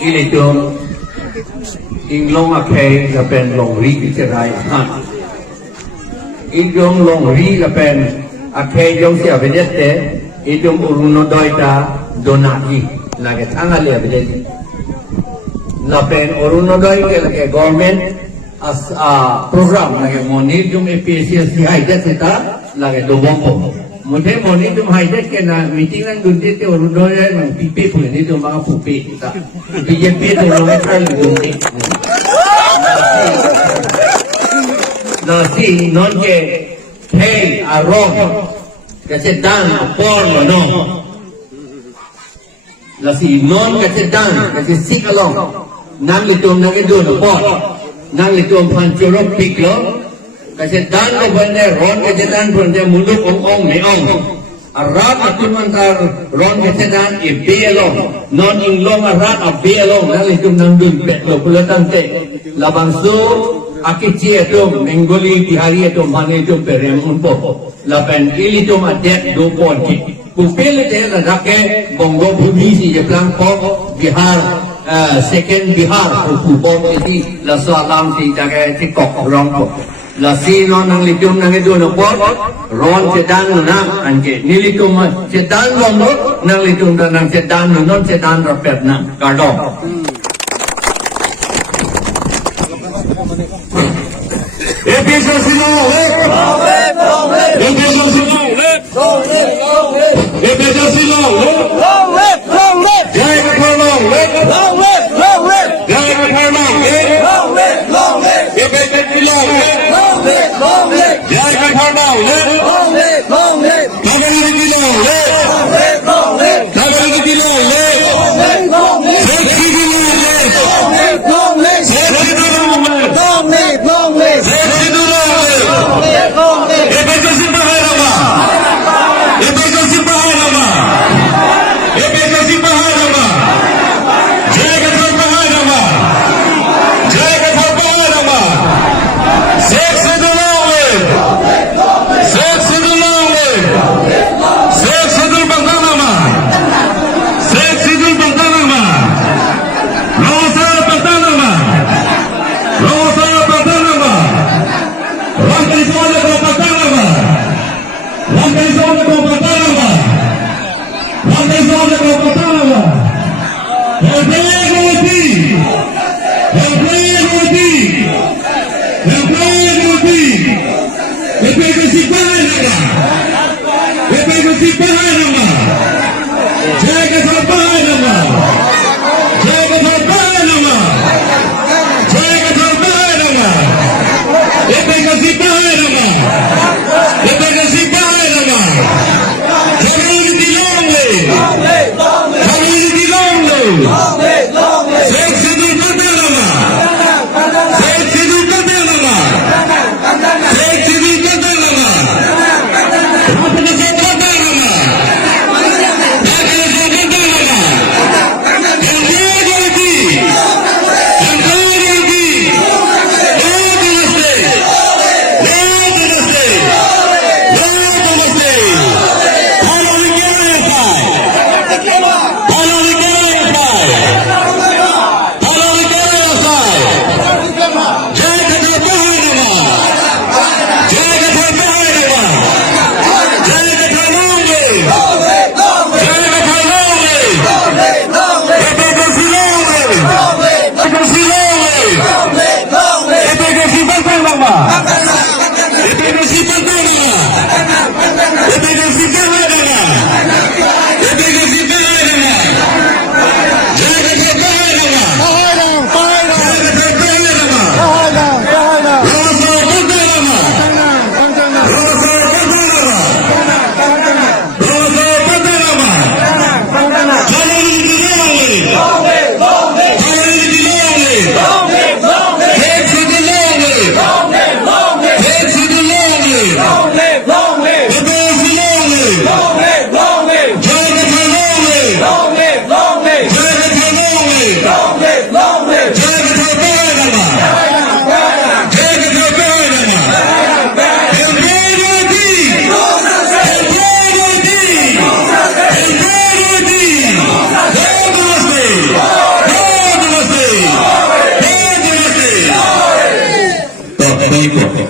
Ilitum Inglong Akay la pen long ri iterai han Inglong long ri la pen Akay jong sia vedette Idum uruno doita donaki lagi tanggal ya vedette la pen uruno doita lagi government as program lagi monir jum APSC haidet kita lagi dobompo Mungkin mau ni tu mahaidet kena meeting lang dunti te orang doya mang pipi pun ni tu mga pupi kita BJP tu orang try dunti. Nasi non ke hey arong kasi dan por no. Nasi non kasi dan kasi sik along nang itu nang itu no por nang itu pancurok piklo. Kasi dan ko bende ron ke dan bende muluk ong meong arat akun mantar ron ke dan ipielong non inglong arat apielong nang itum nang dun petlo kulatan te labang su akichi etum mengoli dihari etum mane etum perem unpo lapen ili tum adet do pon ki pupil te la rake bongo bhumi si je plan ko Bihar second Bihar pupon isi la so alam si jaga ti kok rong ko la sino nang litum nang itu no pot ron sedan na anje nilitum sedan no nang litum nang sedan no non sedan rapet na kardom episo sino episo sino episo sino jai long jai long Jai Kathar now, long live, Nagari long live, Nagari long live, long live, Sexy long live, long live, Sexy long live, long live, long live, Sexy long live, long live, Ebekasi Baharama, Ebekasi Baharama, Ebekasi Baharama, Jai Kathar Baharama, Jai Kathar Baharama, Sexy ganito.